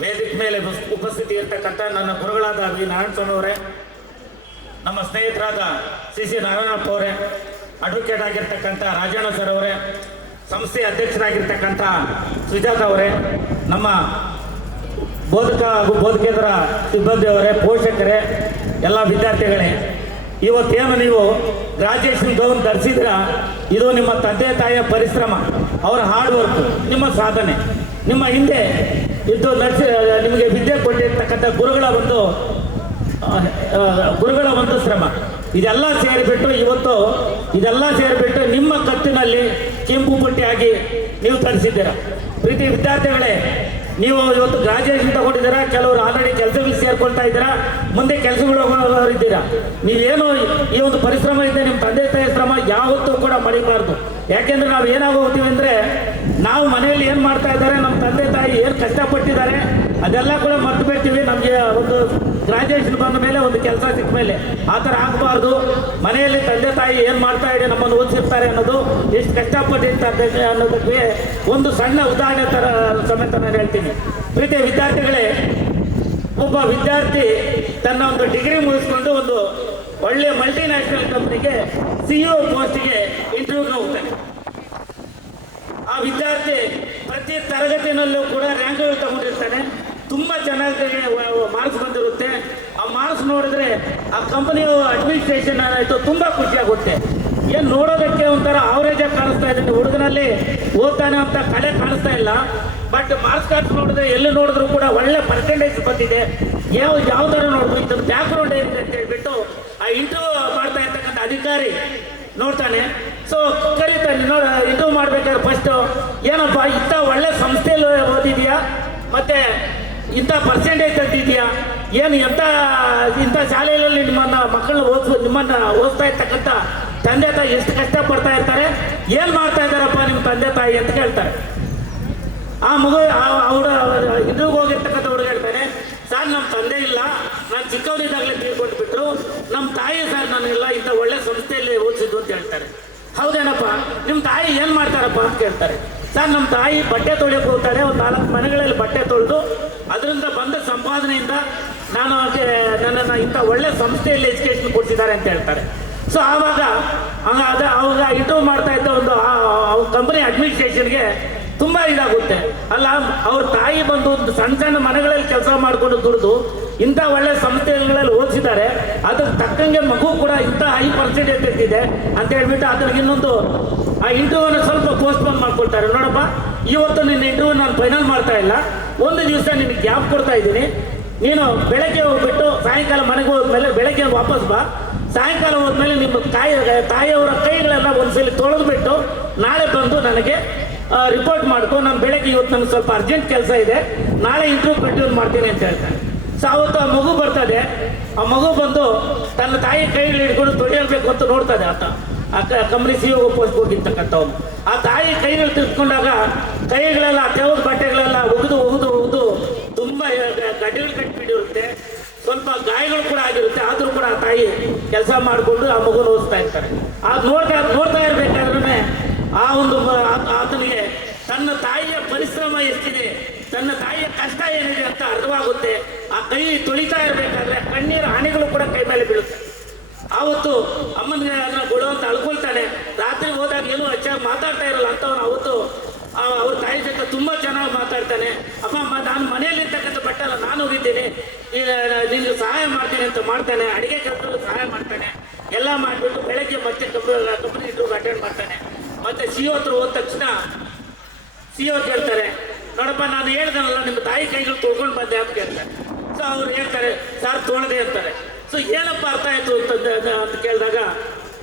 ವೇದಿಕೆ ಮೇಲೆ ಉಪಸ್ಥಿತಿ ಇರ್ತಕ್ಕಂಥ ನನ್ನ ಗುರುಗಳಾದ ವಿ ನಾರಾಯಣ ಸ್ವಾಮಿ ಅವರೇ, ನಮ್ಮ ಸ್ನೇಹಿತರಾದ ಸಿ ನಾರಾಯಣಪ್ಪ ಅವರೇ, ಅಡ್ವೊಕೇಟ್ ಆಗಿರ್ತಕ್ಕಂಥ ರಾಜಣ್ಣ ಸರ್ ಅವರೇ, ಸಂಸ್ಥೆಯ ಅಧ್ಯಕ್ಷರಾಗಿರ್ತಕ್ಕಂಥ ಸುಜಾತ ಅವರೇ, ನಮ್ಮ ಬೋಧಕ ಹಾಗೂ ಬೋಧಕೇತರ ಸಿಬ್ಬಂದಿ ಅವರೇ, ಪೋಷಕರೇ, ಎಲ್ಲ ವಿದ್ಯಾರ್ಥಿಗಳೇ, ಇವತ್ತೇನು ನೀವು ಗ್ರಾಜ್ಯುಯೇಷನ್ ಗೌನ್ ಧರಿಸಿದ್ರ, ಇದು ನಿಮ್ಮ ತಂದೆ ತಾಯಿಯ ಪರಿಶ್ರಮ, ಅವರ ಹಾರ್ಡ್ ವರ್ಕ್, ನಿಮ್ಮ ಸಾಧನೆ, ನಿಮ್ಮ ಹಿಂದೆ ಇದ್ದು ನಿಮಗೆ ವಿದ್ಯೆ ಕೊಟ್ಟಿರ್ತಕ್ಕಂಥ ಗುರುಗಳ ಒಂದು ಶ್ರಮ, ಇದೆಲ್ಲ ಸೇರಿಬಿಟ್ಟು ನಿಮ್ಮ ಕತ್ತಿನಲ್ಲಿ ಕೆಂಪು ಪಟ್ಟಿಯಾಗಿ ನೀವು ತರಿಸಿದ್ದೀರ. ಪ್ರೀತಿ ವಿದ್ಯಾರ್ಥಿಗಳೇ, ನೀವು ಇವತ್ತು ಗ್ರಾಜ್ಯುಯೇಷನ್ ತಗೊಂಡಿದ್ದೀರಾ, ಕೆಲವರು ಆಲ್ರೆಡಿ ಕೆಲಸಗಳು ಸೇರ್ಕೊಳ್ತಾ ಇದ್ದೀರಾ, ಮುಂದೆ ಕೆಲಸಗಳು ಇದ್ದೀರಾ. ನೀವೇನು ಈ ಒಂದು ಪರಿಶ್ರಮ ಇದೆ, ನಿಮ್ಮ ತಂದೆ ತಾಯಿ ಶ್ರಮ ಯಾವತ್ತೂ ಕೂಡ ಮಡಿಬಾರ್ದು. ಯಾಕೆಂದ್ರೆ ನಾವು ಏನಾಗೋಗ್ತೀವಿ ಅಂದರೆ, ನಾವು ಮನೆಯಲ್ಲಿ ಏನು ಮಾಡ್ತಾ ಇದ್ದಾರೆ, ನಮ್ಮ ತಂದೆ ತಾಯಿ ಏನು ಕಷ್ಟಪಟ್ಟಿದ್ದಾರೆ ಅದೆಲ್ಲ ಕೂಡ ಮರ್ತು ಬಿಡ್ತೀವಿ. ನಮಗೆ ಒಂದು ಗ್ರಾಜ್ಯುಯೇಷನ್ ಬಂದ ಮೇಲೆ, ಒಂದು ಕೆಲಸ ಸಿಕ್ಕ ಮೇಲೆ ಆ ಥರ ಆಗಬಾರ್ದು. ಮನೆಯಲ್ಲಿ ತಂದೆ ತಾಯಿ ಏನು ಮಾಡ್ತಾ ಇದೆ, ನಮ್ಮನ್ನು ಓದಿಸಿರ್ತಾರೆ ಅನ್ನೋದು, ಎಷ್ಟು ಕಷ್ಟಪಟ್ಟಿರ್ತಾರೆ ಅನ್ನೋದಕ್ಕೆ ಒಂದು ಸಣ್ಣ ಉದಾಹರಣೆ ಥರ ಸಮೇತ ನಾನು ಹೇಳ್ತೀನಿ. ಪ್ರೀತಿಯ ವಿದ್ಯಾರ್ಥಿಗಳೇ, ಒಬ್ಬ ವಿದ್ಯಾರ್ಥಿ ತನ್ನ ಒಂದು ಡಿಗ್ರಿ ಮುಗಿಸ್ಕೊಂಡು ಒಂದು ಒಳ್ಳೆಯ ಮಲ್ಟಿನ್ಯಾಷನಲ್ ಕಂಪ್ನಿಗೆ CEO ಪೋಸ್ಟಿಗೆ ಇಂಟರ್ವ್ಯೂಗೆ ಹೋಗ್ತಾನೆ. ಆ ವಿದ್ಯಾರ್ಥಿ ಪ್ರತಿ ತರಗತಿನಲ್ಲೂ ಕೂಡ ರ್ಯಾಂಕ್ಗಳು ತಗೊಂಡಿರ್ತಾನೆ, ತುಂಬ ಚೆನ್ನಾಗಿ ಮಾರ್ಕ್ಸ್ ಬಂದಿರುತ್ತೆ. ಆ ಮಾರ್ಕ್ಸ್ ನೋಡಿದ್ರೆ ಆ ಕಂಪನಿಯ ಅಡ್ಮಿನಿಸ್ಟ್ರೇಷನ್ ಏನಾಯಿತು ತುಂಬ ಖುಷಿಯಾಗುತ್ತೆ. ಏನು ನೋಡೋದಕ್ಕೆ ಒಂಥರ ಆವ್ರೇಜಾಗಿ ಕಾಣಿಸ್ತಾ ಇದ್ದಾನೆ, ಹುಡುಗನಲ್ಲಿ ಓದ್ತಾನೆ ಅಂತ ಕಲೆ ಕಾಣಿಸ್ತಾ ಇಲ್ಲ. ಬಟ್ ಮಾರ್ಕ್ಸ್ ಕಾರ್ಡ್ಸ್ ನೋಡಿದ್ರೆ ಎಲ್ಲಿ ನೋಡಿದ್ರು ಕೂಡ ಒಳ್ಳೆ ಪರ್ಸೆಂಟೇಜ್ ಬಂದಿದೆ. ಯಾವ ಥರ ನೋಡಿದ್ರು ಇದ್ರ ಬ್ಯಾಕ್ಗ್ರೌಂಡ್ ಏನಿದೆ ಅಂತ ಹೇಳ್ಬಿಟ್ಟು ಆ ಇಂಟರ್ವ್ಯೂ ಮಾಡ್ತಾ ಇರ್ತಕ್ಕಂಥ ಅಧಿಕಾರಿ ನೋಡ್ತಾನೆ. ಸೊ ಕರೀತಾನೆ, ಇಂಟರ್ವ್ಯೂ ಮಾಡ್ಬೇಕಾದ್ರೆ ಫಸ್ಟು ಏನಪ್ಪ ಇಂಥ ಒಳ್ಳೆ ಸಂಸ್ಥೆಯಲ್ಲಿ ಓದಿದೆಯಾ, ಮತ್ತು ಇಂಥ ಪರ್ಸೆಂಟೇಜ್ ತಂದಿದೆಯಾ, ಏನು ಇಂಥ ಶಾಲೆಯಲ್ಲಿ ನಿಮ್ಮನ್ನು ಓದಿಸ್ತಾ ಇರ್ತಕ್ಕಂಥ ತಂದೆ ತಾಯಿ ಎಷ್ಟು ಕಷ್ಟಪಡ್ತಾ ಇರ್ತಾರೆ, ಏನು ಮಾಡ್ತಾ ಇದ್ದಾರಪ್ಪ ನಿಮ್ಮ ತಂದೆ ತಾಯಿ ಅಂತ ಕೇಳ್ತಾರೆ. ಆ ಮಗು ಇಂಟರ್ವ್ಯೂಗೆ ಹೋಗಿರ್ತಕ್ಕಂಥ ಹುಡುಗ ಹೇಳ್ತಾನೆ, ಸರ್ ನಮ್ಮ ತಂದೆ ಇಲ್ಲ, ನಾನು ಚಿಕ್ಕವನಿದ್ದಾಗಲೇ ತೀರ್ಕೊಂಡು ಬಿಟ್ಟರು, ನಮ್ಮ ತಾಯಿ ಸರ್ ನನಗಿಲ್ಲ, ಇಂಥ ಒಳ್ಳೆ ಸಂಸ್ಥೆಯಲ್ಲಿ ಓದಿಸಿದ್ದು ಅಂತ ಹೇಳ್ತಾರೆ. ಹೌದೇನಪ್ಪ, ನಿಮ್ಮ ತಾಯಿ ಏನು ಮಾಡ್ತಾರಪ್ಪ ಅಂತ ಕೇಳ್ತಾರೆ. ಸರ್ ನಮ್ಮ ತಾಯಿ ಬಟ್ಟೆ ತೊಳೆಯೋಕೆ ಹೋಗ್ತಾರೆ, ಒಂದು 4 ಮನೆಗಳಲ್ಲಿ ಬಟ್ಟೆ ತೊಳೆದು ಅದರಿಂದ ಬಂದ ಸಂಪಾದನೆಯಿಂದ ನನ್ನನ್ನು ಇಂಥ ಒಳ್ಳೆ ಸಂಸ್ಥೆಯಲ್ಲಿ ಎಜುಕೇಷನ್ ಕೊಡ್ತಿದ್ದಾರೆ ಅಂತ ಹೇಳ್ತಾರೆ. ಸೊ ಆವಾಗ ಇಂಟರ್ವ್ಯೂ ಮಾಡ್ತಾ ಇದ್ದ ಒಂದು ಕಂಪನಿ ಅಡ್ಮಿನಿಸ್ಟ್ರೇಷನ್ಗೆ ತುಂಬ ಇದಾಗುತ್ತೆ. ಅಲ್ಲ, ಅವ್ರ ತಾಯಿ ಬಂದು ಒಂದು ಸಣ್ಣ ಮನೆಗಳಲ್ಲಿ ಕೆಲಸ ಮಾಡಿಕೊಂಡು ದುಡಿದು ಇಂಥ ಒಳ್ಳೆ ಸಂಸ್ಥೆಗಳಲ್ಲಿ ಓದಿಸಿದ್ದಾರೆ, ಅದಕ್ಕೆ ತಕ್ಕಂಗೆ ಮಗು ಕೂಡ ಇಂಥ ಹೈ ಪರ್ಸೆಂಟೇಜ್ ತೆಗೆದಿದೆ ಅಂತ ಹೇಳ್ಬಿಟ್ಟು ಅದಕ್ಕೆ ಇನ್ನೊಂದು ಆ ಇಂಟರ್ವ್ಯೂನ ಸ್ವಲ್ಪ ಪೋಸ್ಟ್ಪೋನ್ ಮಾಡ್ಕೊಳ್ತಾರೆ. ನೋಡಪ್ಪ, ಇವತ್ತು ನಿನ್ನ ಇಂಟರ್ವ್ಯೂ ನಾನು ಫೈನಲ್ ಮಾಡ್ತಾ ಇಲ್ಲ, ಒಂದು ದಿವಸ ನಿನಗೆ ಗ್ಯಾಪ್ ಕೊಡ್ತಾ ಇದ್ದೀನಿ, ನೀನು ಬೆಳಗ್ಗೆ ಹೋಗ್ಬಿಟ್ಟು ಸಾಯಂಕಾಲ ಮನೆಗೆ ಹೋದ್ಮೇಲೆ ಬೆಳಗ್ಗೆ ವಾಪಸ್ ಬಾ, ಸಾಯಂಕಾಲ ಹೋದ್ಮೇಲೆ ನಿಮ್ಮ ತಾಯಿಯವರ ಕೈಗಳೆಲ್ಲ ಒಂದ್ಸಲಿ ತೊಳೆದ್ಬಿಟ್ಟು ನಾಳೆ ಬಂದು ನನಗೆ ರಿಪೋರ್ಟ್ ಮಾಡ್ಕೊ, ನಾನು ಬೆಳಗ್ಗೆ ಇವತ್ತು ನನಗೆ ಸ್ವಲ್ಪ ಅರ್ಜೆಂಟ್ ಕೆಲಸ ಇದೆ, ನಾಳೆ ಇಂಟರ್ವ್ಯೂ ಕಂಟಿನ್ಯೂ ಮಾಡ್ತೀನಿ ಅಂತ ಹೇಳ್ತಾರೆ. ಸೊ ಅವತ್ತು ಆ ಮಗು ಬರ್ತದೆ, ಆ ಮಗು ಬಂದು ತನ್ನ ತಾಯಿ ಕೈಗಳು ಹಿಡ್ಕೊಂಡು ತೊಳೆಯಬೇಕು ಅಂತ ನೋಡ್ತದೆ. ಆ ಕಂಪ್ನಿ CEO ಪೋಸ್ಟ್ ಹೋಗಿರ್ತಕ್ಕಂಥವ್ನು ಆ ತಾಯಿ ಕೈಗಳು ತಿಳ್ಕೊಂಡಾಗ ಕೈಗಳೆಲ್ಲ ತೆವದ ಬಟ್ಟೆಗಳೆಲ್ಲ ಒಗೆದು ತುಂಬ ಗಡ್ಡೆಗಳು ಕಟ್ಟಿಬಿಟ್ಟಿರುತ್ತೆ, ಸ್ವಲ್ಪ ಗಾಯಗಳು ಕೂಡ ಆಗಿರುತ್ತೆ. ಆದರೂ ಕೂಡ ಆ ತಾಯಿ ಕೆಲಸ ಮಾಡಿಕೊಂಡು ಆ ಮಗುನ ಓದಿಸ್ತಾ ಇರ್ತಾರೆ. ಅದು ನೋಡ್ತಾ ಇರಬೇಕಾದ್ರೆ ಆ ಒಂದು ಆತನಿಗೆ ತನ್ನ ತಾಯಿಯ ಪರಿಶ್ರಮ ಎಷ್ಟಿದೆ, ತನ್ನ ತಾಯಿಯ ಕಷ್ಟ ಏನಿದೆ ಅಂತ ಅರ್ಥವಾಗುತ್ತೆ. ಆ ಕೈ ತೊಳಿತಾ ಇರಬೇಕಾದ್ರೆ ಕಣ್ಣೀರ ಹನಿಗಳು ಕೂಡ ಕೈ ಮೇಲೆ ಬೀಳುತ್ತೆ. ಆವತ್ತು ಅಮ್ಮನಿಗೆ ಅದನ್ನ ಗೊಳು ಅಂತ ಅಳ್ಕೊಳ್ತಾನೆ. ರಾತ್ರಿ ಹೋದಾಗ ಏನೂ ಹೆಚ್ಚಾಗಿ ಮಾತಾಡ್ತಾ ಇರಲ್ಲ ಅಂತವನು ಅವತ್ತು ಅವ್ರ ತಾಯಿ ಜೊತೆ ತುಂಬ ಚೆನ್ನಾಗಿ ಮಾತಾಡ್ತಾನೆ. ಅಮ್ಮ ನಾನು ಮನೆಯಲ್ಲಿರ್ತಕ್ಕಂಥ ಬಟ್ಟೆ ಅಲ್ಲ, ನಾನು ಹೋಗಿದ್ದೀನಿ, ನಿನ್ಗೆ ಸಹಾಯ ಮಾಡ್ತೀನಿ ಅಂತ ಮಾಡ್ತಾನೆ. ಅಡುಗೆ ಕೆಲಸದಲ್ಲೂ ಸಹಾಯ ಮಾಡ್ತಾನೆ. ಎಲ್ಲ ಮಾಡಿಬಿಟ್ಟು ಬೆಳಗ್ಗೆ ಮತ್ತೆ ಕಂಪ್ನಿ ಇಂಟರ್ವ್ಯೂ ಅಟೆಂಡ್ ಮಾಡ್ತಾನೆ. ಮತ್ತೆ CEO ಹತ್ರ ಹೋದ ತಕ್ಷಣ CEO ಕೇಳ್ತಾರೆ, ನೋಡಪ್ಪ ನಾನು ಹೇಳ್ದನಲ್ಲ ನಿಮ್ಮ ತಾಯಿ ಕೈಗಳು ತೊಳ್ಕೊಂಡು ಬಂದೆ ಅಂತ ಕೇಳ್ತಾರೆ. ಸೊ ಅವ್ರು ಹೇಳ್ತಾರೆ, ಸರ್ ತೊಳೆದೆ ಅಂತಾರೆ. ಸೊ ಏನಪ್ಪ ಅರ್ಥ ಆಯಿತು ಅಂತ ಕೇಳಿದಾಗ,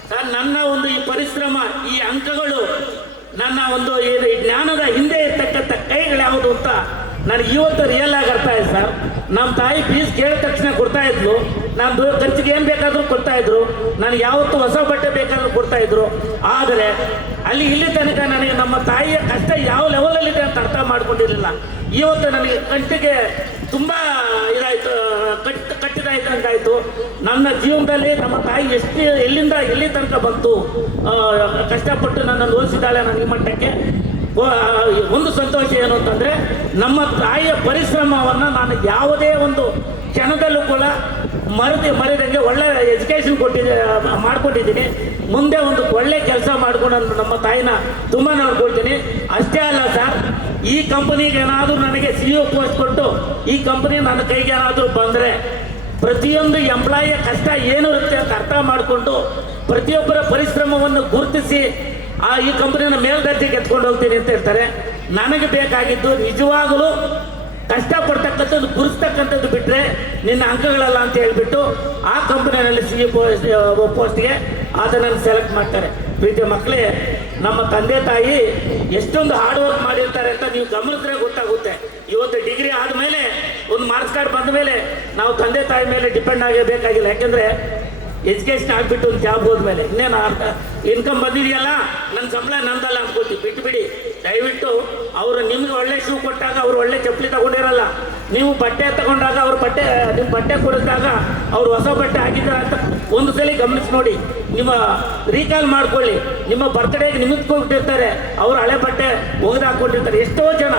ಸರ್ ನನ್ನ ಒಂದು ಈ ಪರಿಶ್ರಮ, ಈ ಅಂಕಗಳು, ನನ್ನ ಒಂದು ಈ ಜ್ಞಾನದ ಹಿಂದೆ ಇರ್ತಕ್ಕಂಥ ಕೈಗಳು ಯಾವುದು ಅಂತ ನನಗೆ ಇವತ್ತು ರಿಯಲ್ ಆಗಿ ಅರ್ಥ ಆಯ್ತು ಸರ್. ನಮ್ಮ ತಾಯಿ ಫೀಸ್ ಕೇಳಿದ ತಕ್ಷಣ ಕೊಡ್ತಾ ಇದ್ರು, ನಾನು ಖರ್ಚಿಗೆ ಏನು ಬೇಕಾದರೂ ಕೊಡ್ತಾ ಇದ್ರು, ನನಗೆ ಯಾವತ್ತು ಹೊಸ ಬಟ್ಟೆ ಬೇಕಾದರೂ ಕೊಡ್ತಾ ಇದ್ರು. ಆದರೆ ಇಲ್ಲಿ ತನಕ ನನಗೆ ನಮ್ಮ ತಾಯಿಯ ಕಷ್ಟ ಯಾವ ಲೆವೆಲಲ್ಲಿದೆ ಅಂತ ಅರ್ಥ ಮಾಡ್ಕೊಂಡಿರಲಿಲ್ಲ. ಇವತ್ತು ನನಗೆ ಕಂಟಿಗೆ ತುಂಬ ಇದಾಯಿತು, ಕಟ್ಟಿದಾಯ್ತು. ನನ್ನ ಜೀವನದಲ್ಲಿ ನಮ್ಮ ತಾಯಿ ಎಲ್ಲಿ ತನಕ ಬಂತು, ಕಷ್ಟಪಟ್ಟು ನನ್ನನ್ನು ಓದಿಸಿದ್ದಾಳೆ ನನ್ನ ಈ ಮಟ್ಟಕ್ಕೆ. ಒಂದು ಸಂತೋಷ ಏನು ಅಂತಂದರೆ ನಮ್ಮ ತಾಯಿಯ ಪರಿಶ್ರಮವನ್ನು ನಾನು ಯಾವುದೇ ಒಂದು ಕ್ಷಣದಲ್ಲೂ ಕೂಡ ಮರೆದಂಗೆ ಒಳ್ಳೆ ಎಜುಕೇಷನ್ ಮಾಡ್ಕೊಂಡಿದ್ದೀನಿ. ಮುಂದೆ ಒಂದು ಒಳ್ಳೆ ಕೆಲಸ ಮಾಡ್ಕೊಂಡು ನಮ್ಮ ತಾಯಿನ ತುಂಬ ನೋಡ್ಕೊಳ್ತೀನಿ. ಅಷ್ಟೇ ಅಲ್ಲ ಸರ್, ಈ ಕಂಪನಿಗೆ ಏನಾದರೂ ನನಗೆ CEO ಪೋಸ್ಟ್ ಕೊಟ್ಟು ಈ ಕಂಪನಿ ನನ್ನ ಕೈಗೆ ಏನಾದರೂ ಬಂದರೆ ಪ್ರತಿಯೊಂದು ಎಂಪ್ಲಾಯಿಯ ಕಷ್ಟ ಏನು ಇರುತ್ತೆ ಅಂತ ಅರ್ಥ ಮಾಡಿಕೊಂಡು ಪ್ರತಿಯೊಬ್ಬರ ಪರಿಶ್ರಮವನ್ನು ಗುರುತಿಸಿ ಈ ಕಂಪನಿನ ಮೇಲ್ದರ್ಜೆಗೆ ಎತ್ಕೊಂಡು ಹೋಗ್ತೀನಿ ಅಂತ ಹೇಳ್ತಾರೆ. ನನಗೆ ಬೇಕಾಗಿದ್ದು ನಿಜವಾಗಲೂ ಕಷ್ಟಪಡ್ತಕ್ಕಂಥದ್ದು ಗುರುಸ್ತಕ್ಕಂಥದ್ದು ಬಿಟ್ಟರೆ ನಿನ್ನ ಅಂಕಗಳಲ್ಲ ಅಂತ ಹೇಳ್ಬಿಟ್ಟು ಆ ಕಂಪನಿಯಲ್ಲಿ CEO ಪೋಸ್ಟ್ಗೆ ಅದನ್ನು ಸೆಲೆಕ್ಟ್ ಮಾಡ್ತಾರೆ. ಪ್ರೀತಿಯ ಮಕ್ಕಳೇ, ನಮ್ಮ ತಂದೆ ತಾಯಿ ಎಷ್ಟೊಂದು ಹಾರ್ಡ್ ವರ್ಕ್ ಮಾಡಿರ್ತಾರೆ ಅಂತ ನೀವು ಗಮನಿಸಿದ್ರೆ ಗೊತ್ತಾಗುತ್ತೆ. ಇವತ್ತು ಡಿಗ್ರಿ ಆದಮೇಲೆ ಒಂದು ಮಾರ್ಕ್ಸ್ ಕಾರ್ಡ್ ಬಂದ ಮೇಲೆ ನಾವು ತಂದೆ ತಾಯಿ ಮೇಲೆ ಡಿಪೆಂಡ್ ಆಗಬೇಕಾಗಿಲ್ಲ. ಯಾಕೆಂದರೆ ಎಜುಕೇಷನ್ ಆಗಿಬಿಟ್ಟು ಒಂದು ಜಾಬ್ ಹೋದ್ಮೇಲೆ ಇನ್ನೇನು ಇನ್ಕಮ್ ಬಂದಿದೆಯಲ್ಲ, ನನ್ನ ಸಂಬಳ ನಂದಲ್ಲ ಅಂದ್ಕೊಳ್ತೀವಿ. ಬಿಟ್ಟು ದಯವಿಟ್ಟು ಅವರು ನಿಮ್ಗೆ ಒಳ್ಳೆ ಶೂ ಕೊಟ್ಟಾಗ ಅವರು ಒಳ್ಳೆ ಚಪ್ಪಲಿ ತಗೊಂಡಿರಲ್ಲ. ನೀವು ಬಟ್ಟೆ ತಗೊಂಡಾಗ ಅವ್ರ ನಿಮ್ಮ ಬಟ್ಟೆ ಕೊಡಿಸಿದಾಗ ಅವ್ರು ಹೊಸ ಬಟ್ಟೆ ಹಾಕಿದ್ದಾರೆ ಅಂತ ಒಂದು ಸಲ ಗಮನಿಸಿ ನೋಡಿ. ನಿಮ್ಮ ರೀಕಾಲ್ ಮಾಡ್ಕೊಳ್ಳಿ. ನಿಮ್ಮ ಬರ್ತ್ಡೇಗೆ ನಿಮಗೆ ಕೊಟ್ಟಿರ್ತಾರೆ, ಅವ್ರು ಹಳೆ ಬಟ್ಟೆ ಒಗೆದು ಹಾಕ್ಕೊಟ್ಟಿರ್ತಾರೆ. ಎಷ್ಟೋ ಜನ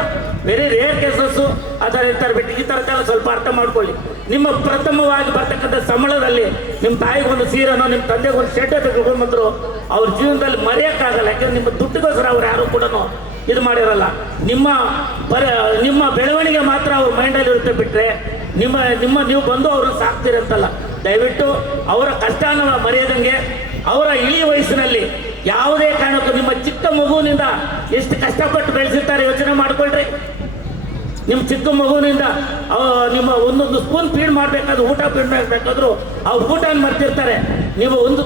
ವೆರಿ ರೇರ್ ಕೇಸಸ್ಸು ಅದರ ಇರ್ತಾರೆ. ಬಿಟ್ಟು ಈ ಥರದ್ದೆಲ್ಲ ಸ್ವಲ್ಪ ಅರ್ಥ ಮಾಡ್ಕೊಳ್ಳಿ. ನಿಮ್ಮ ಪ್ರಥಮವಾಗಿ ಬರ್ತಕ್ಕಂಥ ಸಂಬಳದಲ್ಲಿ ನಿಮ್ಮ ತಾಯಿಗೊಂದು ಸೀರೆನೋ ನಿಮ್ಮ ತಂದೆಗೊಂದು ಶೆಡ್ಡೆ ತಗೊಂಡು ಬಂದರು ಅವ್ರ ಜೀವನದಲ್ಲಿ ಮರೆಯೋಕ್ಕಾಗಲ್ಲ. ಯಾಕೆಂದ್ರೆ ನಿಮ್ಮ ದುಡ್ಡಿಗೋಸ್ಕರ ಅವ್ರು ಯಾರು ಕೂಡ ಇದು ಮಾಡಿರಲ್ಲ. ನಿಮ್ಮ ಬೆಳವಣಿಗೆ ಮಾತ್ರ ಅವ್ರ ಮೈಂಡಲ್ಲಿ ಇರುತ್ತೆ. ಬಿಟ್ಟರೆ ನೀವು ಬಂದು ಅವ್ರನ್ನ ಸಾಕ್ತೀರಂತಲ್ಲ. ದಯವಿಟ್ಟು ಅವರ ಕಷ್ಟನ ಮರೆಯದಂಗೆ ಅವರ ಇಳಿ ವಯಸ್ಸಿನಲ್ಲಿ ಯಾವುದೇ ಕಾರಣಕ್ಕೂ ನಿಮ್ಮ ಚಿಕ್ಕ ಮಗುವಿನಿಂದ ಎಷ್ಟು ಕಷ್ಟಪಟ್ಟು ಬೆಳೆಸಿರ್ತಾರೆ ಯೋಚನೆ ಮಾಡ್ಕೊಳ್ರಿ. ನಿಮ್ಮ ಚಿಕ್ಕ ಮಗುವಿನಿಂದ ನಿಮ್ಮ ಒಂದೊಂದು ಸ್ಪೂನ್ ಫೀಡ್ ಮಾಡಬೇಕಾದ್ರೂ ಊಟ ಫೀಡ್ ಮಾಡಬೇಕಾದ್ರೂ ಅವ್ರು ಊಟನ ಮರ್ತಿರ್ತಾರೆ. ನೀವು ಒಂದು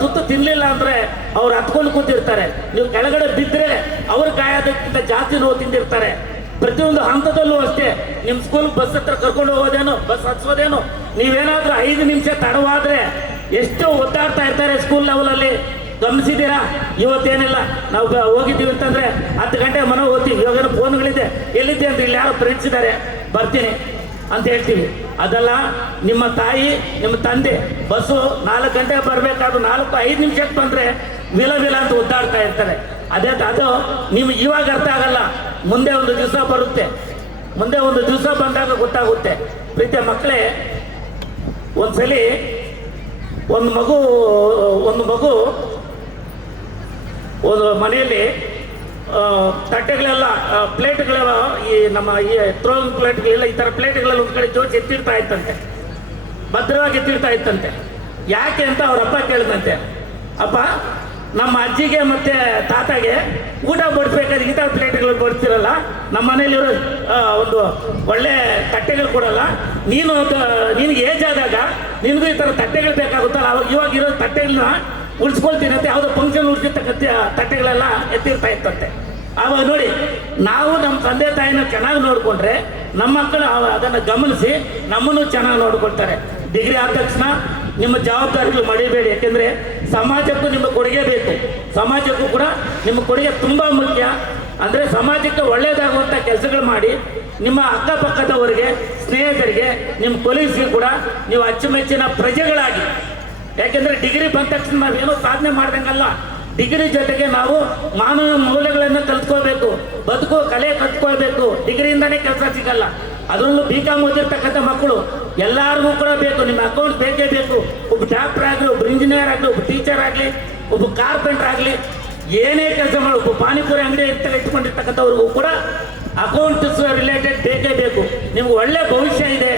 ತುತ್ತು ತಿನ್ನಲಿಲ್ಲ ಅಂದರೆ ಅವ್ರು ಹತ್ಕೊಂಡು ಕೂತಿರ್ತಾರೆ. ನೀವು ಕೆಳಗಡೆ ಬಿದ್ದರೆ ಅವ್ರ ಗಾಯದಕ್ಕಿಂತ ಜಾಸ್ತಿ ನೋವು ತಿಂದಿರ್ತಾರೆ. ಪ್ರತಿಯೊಂದು ಹಂತದಲ್ಲೂ ಅಷ್ಟೇ. ನಿಮ್ಮ ಸ್ಕೂಲ್ ಬಸ್ ಹತ್ರ ಕರ್ಕೊಂಡು ಹೋಗೋದೇನು, ಬಸ್ ಹತ್ಸೋದೇನು, ನೀವೇನಾದರೂ 5 ನಿಮಿಷ ತಡವಾದರೆ ಎಷ್ಟು ಒದ್ದಾಡ್ತಾ ಇರ್ತಾರೆ ಸ್ಕೂಲ್ ಲೆವೆಲಲ್ಲಿ. ಗಮನಿಸಿದ್ದೀರಾ? ಇವತ್ತೇನಿಲ್ಲ, ನಾವು ಹೋಗಿದ್ದೀವಿ ಅಂತಂದರೆ 10 ಗಂಟೆ ಮನೆಗೆ ಹೋಗ್ತೀವಿ. ಇವಾಗ ಫೋನ್ಗಳಿದೆ, ಎಲ್ಲಿದ್ದೆ ಅಂತ ಇಲ್ಲಿ ಯಾರು ಫ್ರೆಂಡ್ಸ್ ಇದ್ದಾರೆ ಬರ್ತೀನಿ ಅಂತ ಹೇಳ್ತೀವಿ. ಅದಲ್ಲ, ನಿಮ್ಮ ತಾಯಿ ನಿಮ್ಮ ತಂದೆ ಬಸ್ಸು 4 ಗಂಟೆಗೆ ಬರಬೇಕಾದ್ರು 4-5 ನಿಮಿಷಕ್ಕೆ ಬಂದರೆ ವಿಲ ಅಂತ ಒದ್ದಾಡ್ತಾ ಇರ್ತಾರೆ. ಅದು ನಿಮ್ಗೆ ಇವಾಗ ಅರ್ಥ ಆಗಲ್ಲ, ಮುಂದೆ ಒಂದು ದಿವಸ ಬರುತ್ತೆ. ಮುಂದೆ ಒಂದು ದಿವಸ ಬಂದಾಗ ಗೊತ್ತಾಗುತ್ತೆ. ಪ್ರೀತಿಯ ಮಕ್ಕಳೇ, ಒಂದ್ಸಲಿ ಒಂದು ಮಗು ಒಂದು ಮನೆಯಲ್ಲಿ ತಟ್ಟೆಗಳೆಲ್ಲ ಪ್ಲೇಟ್ಗಳೆಲ್ಲ ಈ ನಮ್ಮ ಈ ಥ್ರೋಯಿಂಗ್ ಪ್ಲೇಟ್ಗಳೆಲ್ಲ ಈ ಥರ ಪ್ಲೇಟ್ಗಳೆಲ್ಲ ಒಂದು ಕಡೆ ಜೋಚಿ ಎತ್ತಿಡ್ತಾ ಇತ್ತಂತೆ, ಭದ್ರವಾಗಿ ಎತ್ತಿಡ್ತಾ ಇತ್ತಂತೆ. ಯಾಕೆ ಅಂತ ಅವ್ರ ಅಪ್ಪ ಕೇಳಿದಂತೆ, ಅಪ್ಪ ನಮ್ಮ ಅಜ್ಜಿಗೆ ಮತ್ತು ತಾತಗೆ ಊಟ ಬಡಿಸ್ಬೇಕಾದ್ರೆ ಈ ಥರ ಪ್ಲೇಟ್ಗಳು ಬಡಿಸ್ತಿರಲ್ಲ, ನಮ್ಮ ಮನೇಲಿರೋ ಒಂದು ಒಳ್ಳೆ ತಟ್ಟೆಗಳು ಕೊಡಲ್ಲ, ನಿನಗೆ ಏಜ್ ಆದಾಗ ನಿನಗೂ ಈ ಥರ ತಟ್ಟೆಗಳು ಬೇಕಾಗುತ್ತಲ್ಲ, ಇವಾಗ ಇರೋ ತಟ್ಟೆಗಳನ್ನ ಉಳಿಸ್ಕೊಳ್ತೀನಿ ಅಂತ ಯಾವುದೋ ಫಂಕ್ಷನ್ ಉಳಿಸಿರ್ತಕ್ಕಂಥ ತಟ್ಟೆಗಳೆಲ್ಲ ಎತ್ತಿರ್ತಾ ಇತ್ತಂತೆ. ಆವಾಗ ನೋಡಿ, ನಾವು ನಮ್ಮ ತಂದೆ ತಾಯಿನ ಚೆನ್ನಾಗಿ ನೋಡಿಕೊಂಡ್ರೆ ನಮ್ಮ ಮಕ್ಕಳು ಅದನ್ನು ಗಮನಿಸಿ ನಮ್ಮನ್ನು ಚೆನ್ನಾಗಿ ನೋಡ್ಕೊಳ್ತಾರೆ. ಡಿಗ್ರಿ ಆದ ತಕ್ಷಣ ನಿಮ್ಮ ಜವಾಬ್ದಾರಿಗಳು ಮಡಿಬೇಡಿ. ಯಾಕೆಂದರೆ ಸಮಾಜಕ್ಕೂ ನಿಮ್ಮ ಕೊಡುಗೆ ಬೇಕು. ಸಮಾಜಕ್ಕೂ ಕೂಡ ನಿಮ್ಮ ಕೊಡುಗೆ ತುಂಬ ಮುಖ್ಯ. ಅಂದರೆ ಸಮಾಜಕ್ಕೆ ಒಳ್ಳೆಯದಾಗುವಂಥ ಕೆಲಸಗಳು ಮಾಡಿ ನಿಮ್ಮ ಅಕ್ಕಪಕ್ಕದವರಿಗೆ, ಸ್ನೇಹಿತರಿಗೆ, ನಿಮ್ಮ ಕೊಲೀಸ್ಗೆ ಕೂಡ ನೀವು ಅಚ್ಚುಮೆಚ್ಚಿನ ಪ್ರಜೆಗಳಾಗಿ. ಯಾಕೆಂದರೆ ಡಿಗ್ರಿ ಬಂದ ತಕ್ಷಣ ನಾವೇನೋ ಸಾಧನೆ ಮಾಡ್ದಂಗಲ್ಲ. ಡಿಗ್ರಿ ಜೊತೆಗೆ ನಾವು ಮಾನವ ಮೌಲ್ಯಗಳನ್ನು ಕಲ್ತ್ಕೋಬೇಕು, ಬದುಕೋ ಕಲೆ ಕಲ್ತ್ಕೊಳ್ಬೇಕು. ಡಿಗ್ರಿಯಿಂದನೇ ಕೆಲಸ ಸಿಗಲ್ಲ. ಅದರಲ್ಲೂ BCom ಓದಿರ್ತಕ್ಕಂಥ ಮಕ್ಕಳು ಎಲ್ಲರಿಗೂ ಕೂಡ ಬೇಕು. ನಿಮ್ಮ ಅಕೌಂಟ್ಸ್ ಬೇಕೇ ಬೇಕು. ಒಬ್ಬ ಡಾಕ್ಟರ್ ಆಗಲಿ, ಒಬ್ಬ ಇಂಜಿನಿಯರ್ ಆಗಲಿ, ಒಬ್ಬ ಟೀಚರ್ ಆಗಲಿ, ಒಬ್ಬ ಕಾರ್ಪೆಂಟರ್ ಆಗಲಿ, ಏನೇ ಕೆಲಸ ಮಾಡಿ, ಒಬ್ಬ ಪಾನಿಪುರಿ ಅಂಗಡಿ ಇಟ್ಕೊಂಡಿರ್ತಕ್ಕಂಥವ್ರಿಗೂ ಕೂಡ ಅಕೌಂಟ್ಸ್ ರಿಲೇಟೆಡ್ ಬೇಕೇ ಬೇಕು. ನಿಮ್ಗೆ ಒಳ್ಳೆ ಭವಿಷ್ಯ ಇದೆ.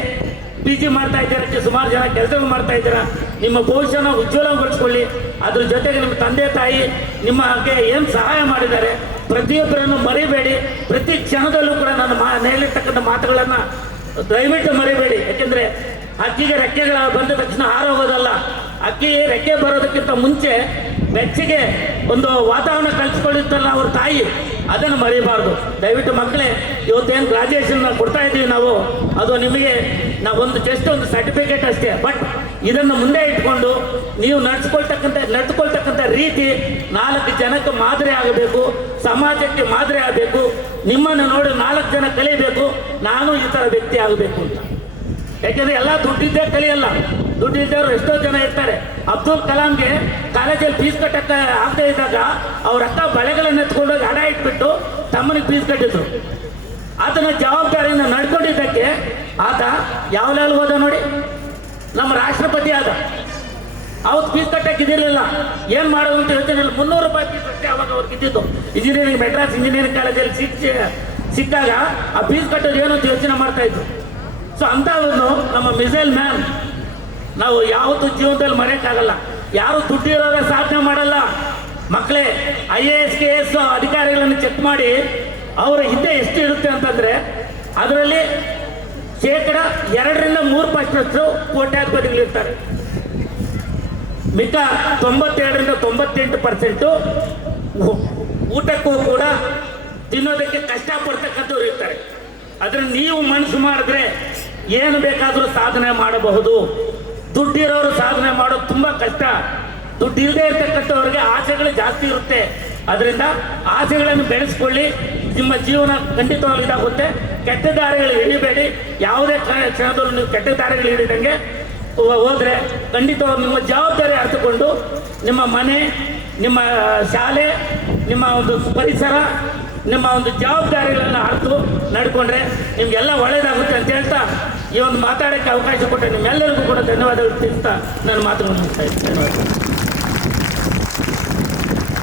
PG ಮಾಡ್ತಾ ಇದ್ದೀರಾ, ಸುಮಾರು ಜನ ಕೆಲಸಗಳು ಮಾಡ್ತಾ ಇದ್ದೀರಾ. ನಿಮ್ಮ ಭವಿಷ್ಯನ ಉಜ್ವಲಗೊಳಿಸ್ಕೊಳ್ಳಿ. ಅದ್ರ ಜೊತೆಗೆ ನಿಮ್ಮ ತಂದೆ ತಾಯಿ ನಿಮಗೆ ಏನು ಸಹಾಯ ಮಾಡಿದ್ದಾರೆ ಪ್ರತಿಯೊಬ್ಬರನ್ನು ಮರಿಬೇಡಿ. ಪ್ರತಿ ಕ್ಷಣದಲ್ಲೂ ಕೂಡ ನಾನು ಹೇಳಿರ್ತಕ್ಕಂಥ ಮಾತುಗಳನ್ನು ದಯವಿಟ್ಟು ಮರಿಬೇಡಿ. ಯಾಕೆಂದರೆ ಹಕ್ಕಿಗೆ ರೆಕ್ಕೆಗಳ ಬಂದ ತಕ್ಷಣ ಹಾರೋಗೋದಲ್ಲ. ಹಕ್ಕಿ ರೆಕ್ಕೆ ಬರೋದಕ್ಕಿಂತ ಮುಂಚೆ ಬೆಚ್ಚಗೆ ಒಂದು ವಾತಾವರಣ ಕಲ್ಸ್ಕೊಳ್ಳುತ್ತಲ್ಲ ಅವ್ರ ತಾಯಿ, ಅದನ್ನು ಮರಿಬಾರ್ದು. ದಯವಿಟ್ಟು ಮಕ್ಕಳೇ, ಇವತ್ತೇನು ಗ್ರಾಜುಯೇಷನ್ ಕೊಡ್ತಾ ಇದ್ದೀವಿ ನಾವು, ಅದು ನಿಮಗೆ ಒಂದು ಜಸ್ಟ್ ಒಂದು ಸರ್ಟಿಫಿಕೇಟ್ ಅಷ್ಟೇ. ಬಟ್ ಇದನ್ನು ಮುಂದೆ ಇಟ್ಕೊಂಡು ನೀವು ನಡ್ಸ್ಕೊಳ್ತಕ್ಕಂಥ ರೀತಿ 4 ಜನಕ್ಕೆ ಮಾದರಿ ಆಗಬೇಕು, ಸಮಾಜಕ್ಕೆ ಮಾದರಿ ಆಗಬೇಕು. ನಿಮ್ಮನ್ನು ನೋಡಿ 4 ಜನ ಕಲಿಬೇಕು, ನಾನು ಈ ಥರ ವ್ಯಕ್ತಿ ಆಗಬೇಕು ಅಂತ. ಯಾಕೆಂದರೆ ಎಲ್ಲ ದುಡ್ಡಿದ್ದೇ ಕಲಿಯಲ್ಲ. ದುಡ್ಡಿದ್ದವರು ಎಷ್ಟೋ ಜನ ಇರ್ತಾರೆ. ಅಬ್ದುಲ್ ಕಲಾಂಗೆ ಕಾಲೇಜಲ್ಲಿ ಫೀಸ್ ಕಟ್ಟಕ್ಕೆ ಆಗದೆ ಇದ್ದಾಗ ಅವ್ರ ಅಕ್ಕ ಬಳೆಗಳನ್ನು ಎತ್ಕೊಂಡೋಗಿ ಹಣ ಇಟ್ಬಿಟ್ಟು ತಮ್ಮನಿಗೆ ಫೀಸ್ ಕಟ್ಟಿದ್ರು. ಆತನ ಜವಾಬ್ದಾರಿಯಿಂದ ನಡ್ಕೊಂಡಿದ್ದಕ್ಕೆ ಆತ ಯಾವ ಲೆವೆಲ್ ಹೋದ ನೋಡಿ, ನಮ್ಮ ರಾಷ್ಟ್ರಪತಿ ಆದ. ಅವತ್ತು ಫೀಸ್ ಕಟ್ಟಕ್ಕೆ ಇದಿರಲಿಲ್ಲ, ಏನು ಮಾಡೋದು ಅಂತ ಯೋಚನೆ ಇಲ್ಲ. 300 ರೂಪಾಯಿ ಫೀಸ್ ಅಷ್ಟೇ ಅವಾಗ ಅವ್ರಿಗೆ ಇದ್ದಿದ್ದು. ಇಂಜಿನಿಯರಿಂಗ್ ಮೆಡ್ರಾಸ್ ಇಂಜಿನಿಯರಿಂಗ್ ಕಾಲೇಜಲ್ಲಿ ಸಿಕ್ಕಾಗ ಆ ಫೀಸ್ ಕಟ್ಟೋದು ಏನು ಅಂತ ಯೋಚನೆ ಮಾಡ್ತಾ ಇದ್ರು. ಸೊ ಅಂಥವನ್ನು ನಮ್ಮ ಮಿಸೈಲ್ ಮ್ಯಾನ್ ನಾವು ಯಾವತ್ತೂ ಜೀವನದಲ್ಲಿ ಮರೆಯೋಕ್ಕಾಗಲ್ಲ. ಯಾರು ದುಡ್ಡಿರೋರೇ ಸಾಧನೆ ಮಾಡಲ್ಲ ಮಕ್ಕಳೇ. IAS KS ಅಧಿಕಾರಿಗಳನ್ನು ಚೆಕ್ ಮಾಡಿ ಅವರ ಹಿಂದೆ ಎಷ್ಟು ಇರುತ್ತೆ ಅಂತಂದರೆ ಅದರಲ್ಲಿ 2-3% ಕೋಟ್ಯಾಧಿಪತಿಗಳಿರ್ತಾರೆ. ಮಿಕ್ಕ 92-98% ಊಟಕ್ಕೂ ಕೂಡ ತಿನ್ನೋದಕ್ಕೆ ಕಷ್ಟಪಡ್ತಕ್ಕಂಥವ್ರು ಇರ್ತಾರೆ. ಅದನ್ನು ನೀವು ಮನಸ್ಸು ಮಾಡಿದ್ರೆ ಏನು ಬೇಕಾದರೂ ಸಾಧನೆ ಮಾಡಬಹುದು. ದುಡ್ಡಿರೋರು ಸಾಧನೆ ಮಾಡೋದು ತುಂಬ ಕಷ್ಟ. ದುಡ್ಡು ಇಲ್ಲದೆ ಇರ್ತಕ್ಕಂಥವ್ರಿಗೆ ಆಸೆಗಳು ಜಾಸ್ತಿ ಇರುತ್ತೆ. ಅದರಿಂದ ಆಸೆಗಳನ್ನು ಬೆಳೆಸ್ಕೊಳ್ಳಿ, ನಿಮ್ಮ ಜೀವನ ಖಂಡಿತವಾಗಿ ಇದಾಗುತ್ತೆ. ಕೆಟ್ಟ ದಾರಿಗಳು ಹಿಡಿಬೇಡಿ. ಯಾವುದೇ ಕ್ಷಣದಲ್ಲೂ ನೀವು ಕೆಟ್ಟ ದಾರಿಗಳು ಹಿಡಿದಂಗೆ ಹೋದರೆ ಖಂಡಿತವಾಗಿ ನಿಮ್ಮ ಜವಾಬ್ದಾರಿ ಅರ್ಥಕೊಂಡು ನಿಮ್ಮ ಮನೆ, ನಿಮ್ಮ ಶಾಲೆ, ನಿಮ್ಮ ಒಂದು ಪರಿಸರ, ನಿಮ್ಮ ಒಂದು ಜವಾಬ್ದಾರಿಗಳನ್ನು ಅರ್ತು ನಡ್ಕೊಂಡ್ರೆ ನಿಮಗೆಲ್ಲ ಒಳ್ಳೆಯದಾಗುತ್ತೆ ಅಂತ ಹೇಳ್ತಾ ಈ ಒಂದು ಮಾತಾಡೋಕ್ಕೆ ಅವಕಾಶ ಕೊಟ್ಟರೆ ನಿಮ್ಮೆಲ್ಲರಿಗೂ ಕೂಡ ಧನ್ಯವಾದಗಳು ತಿಳಿಸ್ತಾ ನಾನು ಮಾತುಗಳನ್ನು ಮುಗಿಸ್ತಾ ಇದ್ದೀನಿ. ಧನ್ಯವಾದ.